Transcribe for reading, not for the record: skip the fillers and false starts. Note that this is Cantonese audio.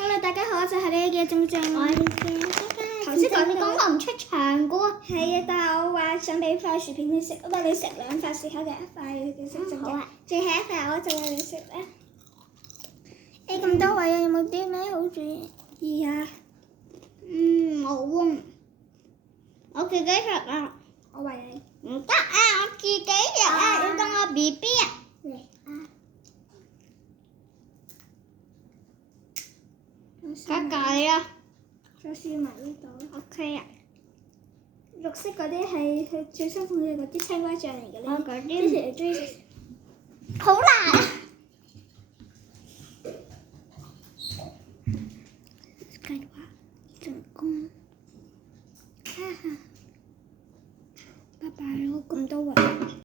Hello， 大家好，我就係你嘅正正。我係嘅頭先講你講我唔出場嘅喎。係啊，但係我話想俾塊薯片你食，不過你食兩塊，食口第一塊你食剩嘅，最後一塊我就為你食啦。咁多位啊，有冇啲咩好注意啊？冇喎，我自己食啊。我為你。唔得啊！我自己食啊，要當我 BB 啊。嚟啊！加計啊。再試埋呢度。OK 啊。綠色嗰啲係佢最辛苦嘅嗰啲青瓜醬嚟嘅咧。我嗰啲之前你中意食。好難